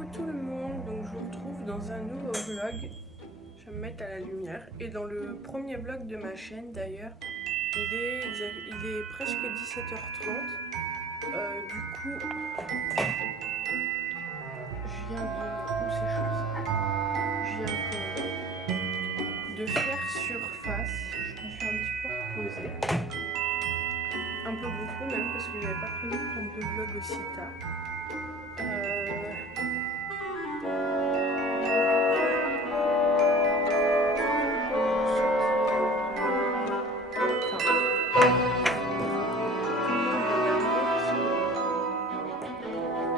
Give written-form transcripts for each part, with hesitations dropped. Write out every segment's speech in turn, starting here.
Coucou tout le monde, donc je vous retrouve dans un nouveau vlog. Je vais me mettre à la lumière. Et dans le premier vlog de ma chaîne d'ailleurs, il est presque 17h30. Du coup, je viens de... Où c'est chaud ça? Je viens de faire surface. Je me suis un petit peu reposée. Un peu beaucoup même parce que j'avais pas prévu de prendre de vlog aussi tard.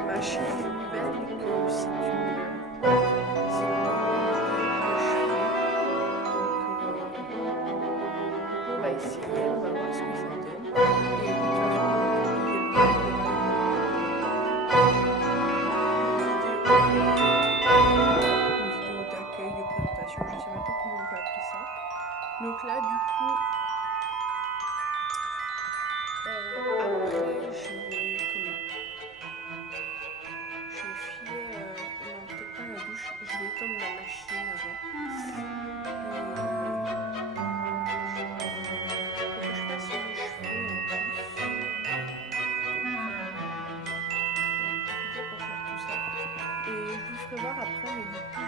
Ma chaîne est nouvelle et que c'est une première vidéo que je fais. Donc on va essayer, on va voir ce que ça donne. Et de toute façon, dans les vlogs, il y aura une vidéo d'accueil, de présentation, je sais pas trop comment on peut appeler ça. Donc là, du coup, après, je vais filer, non, peut-être pas la douche, je vais étendre ma machine avant. Faut que je fasse mes cheveux en plus. Donc, on va profiter pour faire tout ça. Et je vous ferai voir après, mais du coup,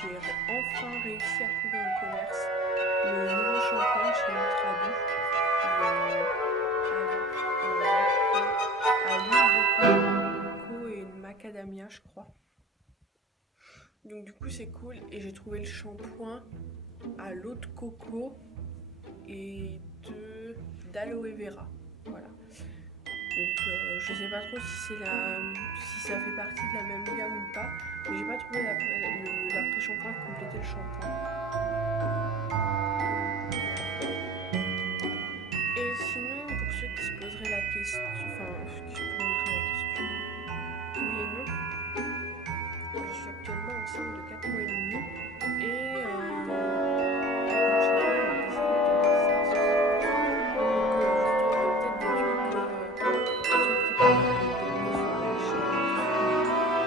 j'ai enfin réussi à trouver en commerce le nouveau shampoing chez Ultra Doux. À l'huile de coco et une macadamia, je crois. Donc du coup c'est cool. Et j'ai trouvé le shampoing à l'eau de coco et d'aloe vera. Voilà. Donc je sais pas trop si ça fait partie de la même gamme ou pas. Mais j'ai pas trouvé l'après-shampoing qui complétait le shampoing. Et sinon, pour ceux qui se poseraient la question, oui et non, je suis actuellement enceinte de 4 mois et demi et mon chéri a décidé de faire des grossesse. Donc vous trouverez peut-être des trucs qui parlent un peu de bébé sur la chaîne et tout ça, mais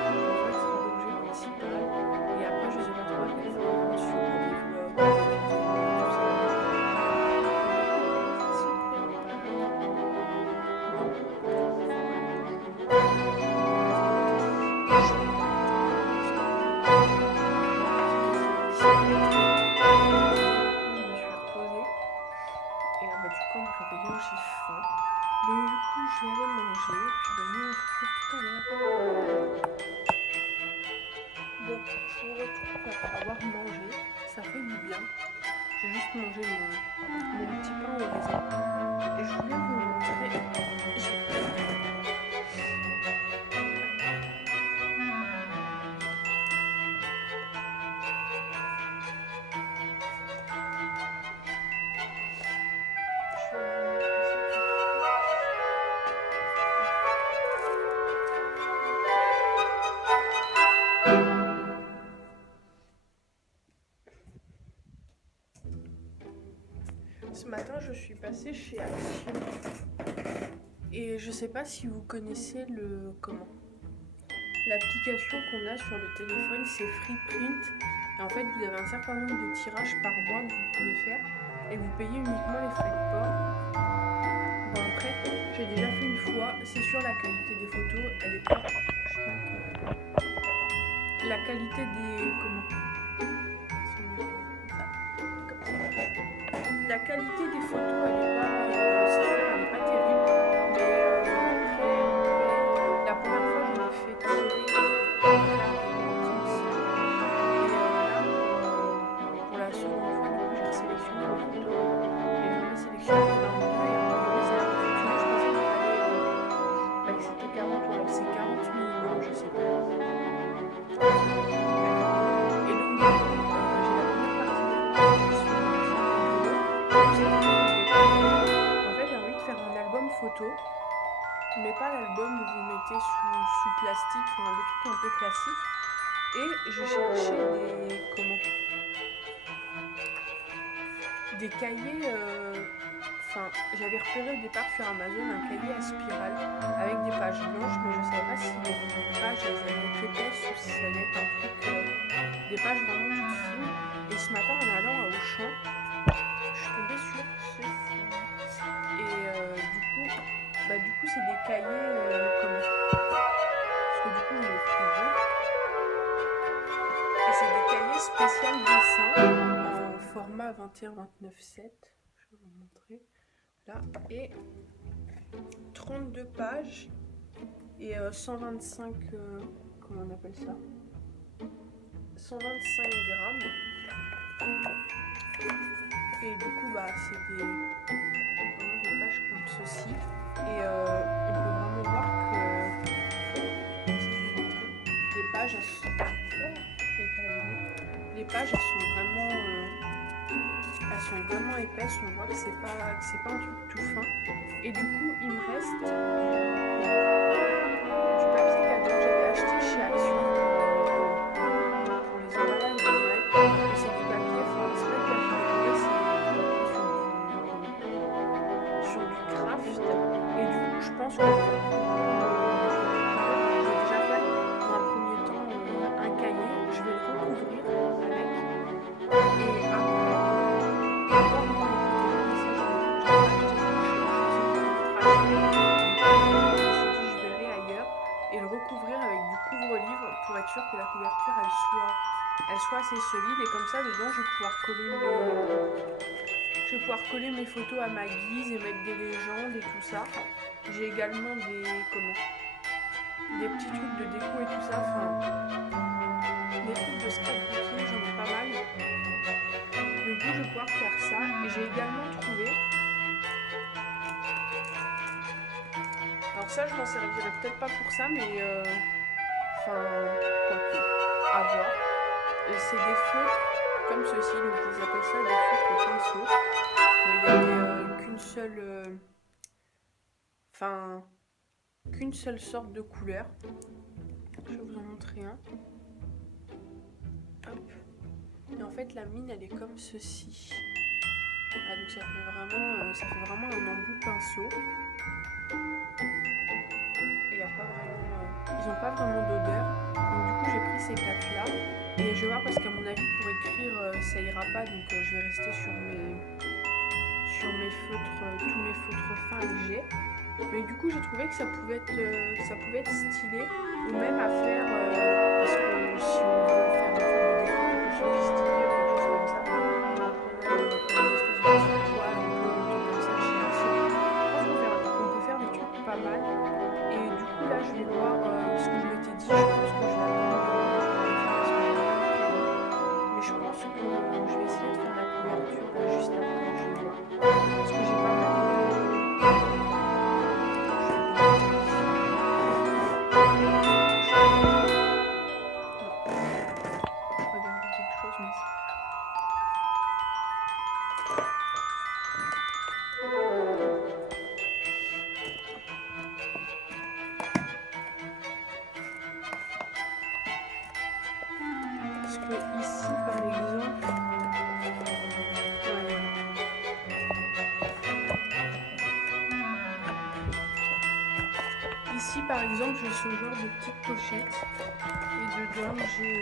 je pense pas que ce sera l'objet principal. Et après, je sais pas trop à quelle fréquence il y aura des vlogs, des vidéos, tout ça. Ça se prépare. Bon, il faut quand même que je vous montre. Et là, du coup, en me réveillant, j'ai faim. Donc, du coup, je vais aller manger. Et puis, nous, on se retrouve tout à l'heure. Donc, je vous retrouve après avoir mangé. Ça fait du bien. J'ai juste mangé mon petit pain au raisin. Et je voulais vous montrer. Ce matin, je suis passée chez Action. Et je sais pas si vous connaissez l'application qu'on a sur le téléphone, c'est Freeprint. Et en fait, vous avez un certain nombre de tirages par mois que vous pouvez faire. Et vous payez uniquement les frais de port. Bon, après, j'ai déjà fait une fois. C'est sur la qualité des photos. Elle est pas... La qualité des... La qualité des photos, elle est pas... c'est sûr, elle est pas terrible. Mais après, la première fois, je l'ai fait tirer pour la seconde fois, du coup, j'ai resélectionné mes photos. Et j'en ai sélectionné 22 et a priori, ça a fonctionné. Je pensais que c'était 40 ou alors c'est 40 minimum, je sais pas. Et donc, du coup, j'ai la première partie des photos sur mon bureau. En fait, j'ai envie de faire un album photo, mais pas l'album où vous mettez sous plastique, enfin le truc un peu classique. Et je cherchais des cahiers j'avais repéré au départ sur Amazon un cahier à spirale avec des pages blanches, mais je savais pas si les pages elles allaient être épaisses ou si ça allait être un truc, des pages vraiment toutes fines. Et ce matin en allant à Auchan, je suis tombée sur ceci. Et du coup c'est des cahiers parce que du coup je l'ai pris deux. Et c'est des cahiers spécial dessin en format 21-29-7. Je vais vous montrer. Là. Et 32 pages et 125, comment on appelle ça, 125 grammes. Et du coup, c'est vraiment des pages comme ceci. Et on peut vraiment voir que les pages, les pages, elles sont vraiment épaisses. On voit que c'est pas un truc tout fin. Et du coup, il me reste du papier cadeau que j'avais acheté chez Action pour les emballages de Noël. Et c'est du papier, c'est pas du papier découpé, c'est du papier sur du craft. Et du coup, je pense que je vais déjà faire dans un premier temps un cahier. Je vais le recouvrir avec. Et après, et le recouvrir avec du couvre-livre pour être sûr que la couverture elle soit assez solide, et comme ça dedans je vais pouvoir coller mes photos à ma guise et mettre des légendes et tout ça. J'ai également des petits trucs de déco et tout ça, des trucs de scrapbooking, j'en ai pas mal. Du coup je vais pouvoir faire ça. Et j'ai également trouvé, alors ça je m'en servirai peut-être pas pour ça, mais quoique, à voir. C'est des feutres comme ceci, donc ils appellent ça des feutres pinceaux. Il n'y avait qu'une seule sorte de couleur. Je vais vous en montrer un. Hop. Et en fait la mine elle est comme ceci. Donc ça fait vraiment un embout pinceau. Et ils n'ont pas vraiment d'odeur. Donc du coup j'ai pris ces 4 là. Et je vais voir, parce qu'à mon avis pour écrire ça ira pas, donc je vais rester sur mes feutres, tous mes feutres fins que j'ai. Mais du coup j'ai trouvé que ça pouvait être stylé, ou même à faire, parce que si on veut faire un truc de déco un peu sophistiqué ou quelque chose comme ça, on va prendre une espèce de petite toile, un peu comme ça chez Action. Je pense qu'on peut faire des trucs pas mal. Et du coup là je vais voir ce que je m'étais dit. Je pense que je vais attendre mais je pense que je vais essayer de faire la couverture là juste après. Je vais voir, parce que j'ai pas mal de... Je regardais quelque chose, mais c'est... Parce que ici, par exemple... Ici, par exemple, j'ai ce genre de petite pochette. Et dedans, j'ai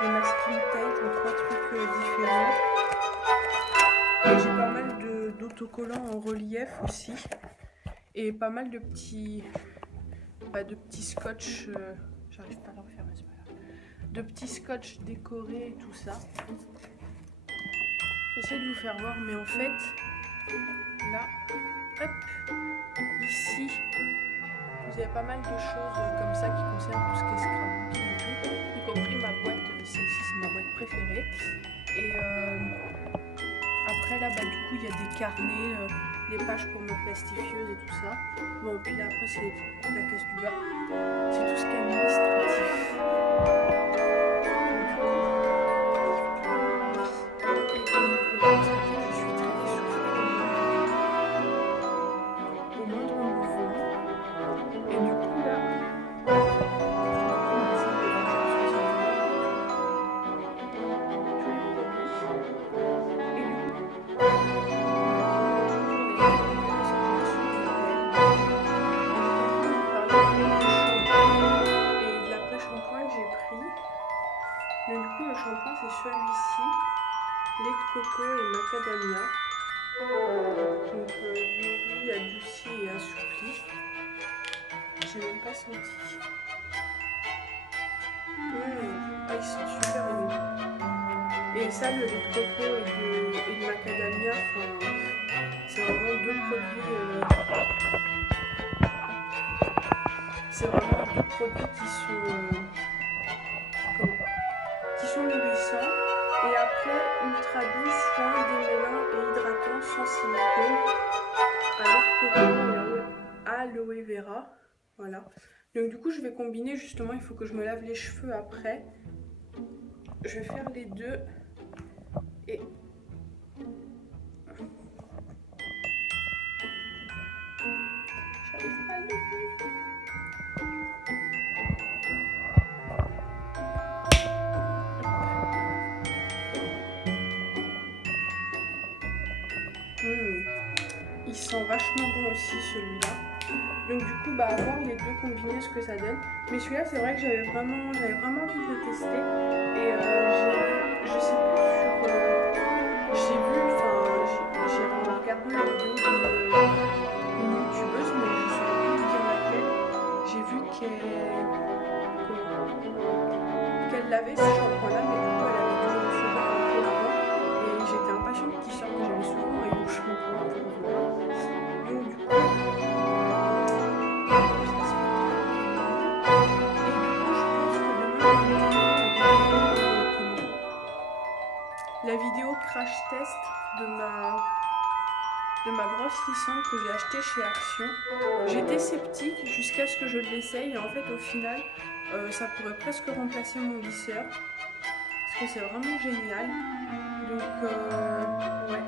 des masking tape en 3 trucs différents. Et j'ai pas mal d'autocollants en relief aussi. Et pas mal de petits scotch. J'arrive pas à le refaire, mais c'est pas grave. De petits scotch décorés et tout ça. J'essaie de vous faire voir, mais en fait, là, hop, ici, vous avez pas mal de choses comme ça qui concernent tout ce qui est scrapbooking et tout, y compris ma boîte, celle-ci c'est ma boîte préférée. Et après là, du coup, il y a des carnets, des pages pour mes plastifieuses et tout ça. Bon, puis là, après, c'est la case du bas. C'est tout ce qui est administratif. lait de coco et macadamia. Donc nourri, adouci et assoupli. J'ai même pas senti. Ah, il sent super bon. Et ça, le lait de coco et de macadamia, c'est vraiment deux produits. C'est vraiment deux produits qui sont nourrissants. Et après, ultra doux, soin démêlant et hydratant sans silicone, avec coco et aloe vera. Voilà. Donc du coup, je vais combiner justement. Il faut que je me lave les cheveux après. Je vais faire les deux. Et j'arrive pas à l'ouvrir. Il sent vachement bon aussi celui-là. Donc du coup, à voir les deux combinés ce que ça donne. Mais celui-là, c'est vrai que j'avais vraiment envie de le tester. Et je sais plus j'ai regardé la vidéo d'une youtubeuse, mais je ne saurais plus vous dire laquelle. J'ai vu qu'elle l'avait ce shampoing-là, mais du coup, elle avait dû le recevoir un peu avant. Et j'étais impatiente qu'il sorte, j'avais souvent eu le shampoing pour voir. Donc du coup, la vidéo crash test de ma brosse lissante que j'ai achetée chez Action. J'étais sceptique jusqu'à ce que je l'essaye et en fait au final ça pourrait presque remplacer mon lisseur parce que c'est vraiment génial. Donc ouais.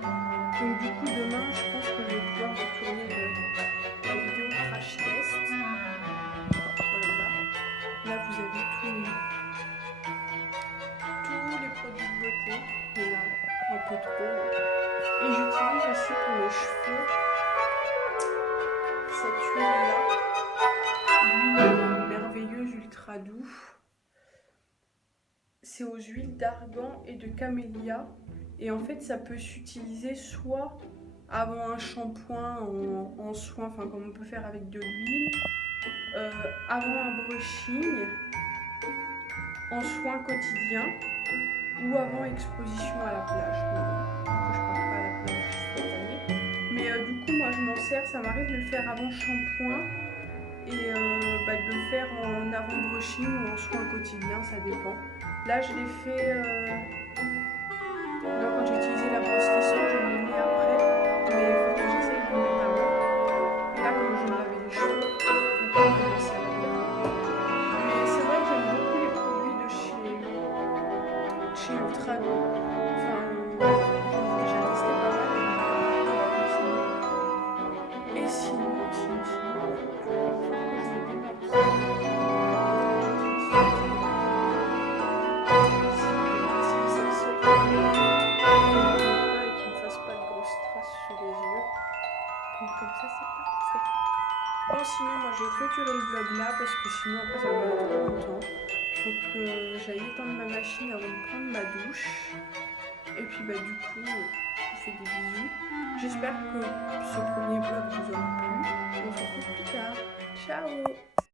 Donc du coup demain je pense que je vais pouvoir vous tourner la vidéo crash test. Voilà. Là vous avez tous les produits de beauté. Il y en a un peu trop. Et j'utilise aussi pour mes cheveux cette huile-là. L'huile merveilleuse ultra doux. C'est aux huiles d'argan et de camélia. Et en fait, ça peut s'utiliser soit avant un shampoing en soin, enfin comme on peut faire avec de l'huile, avant un brushing, en soin quotidien, ou avant exposition à la plage. Bon, du coup, je pars pas à la plage cette année. Mais du coup, moi, je m'en sers. Ça m'arrive de le faire avant shampoing et de le faire en avant brushing ou en soin quotidien, ça dépend. Là, je l'ai fait. Là, quand j'ai utilisé la brosse lissante, je l'ai mis après. Mais il faut que j'essaye de le mettre avant. Et là, quand je me lavais les cheveux, donc là, je vais laisser à la terre. Mais c'est vrai que j'aime beaucoup les produits de chez Ultra Doux. Enfin, j'en ai déjà testé pas mal. Et sinon, comme ça c'est parfait. Bon sinon moi je vais clôturer le vlog là parce que sinon après ça va durer trop longtemps. Faut que j'aille éteindre ma machine avant de prendre ma douche. Et puis du coup je vous fais des bisous. J'espère que ce premier vlog vous aura plu. On se retrouve plus tard. Ciao.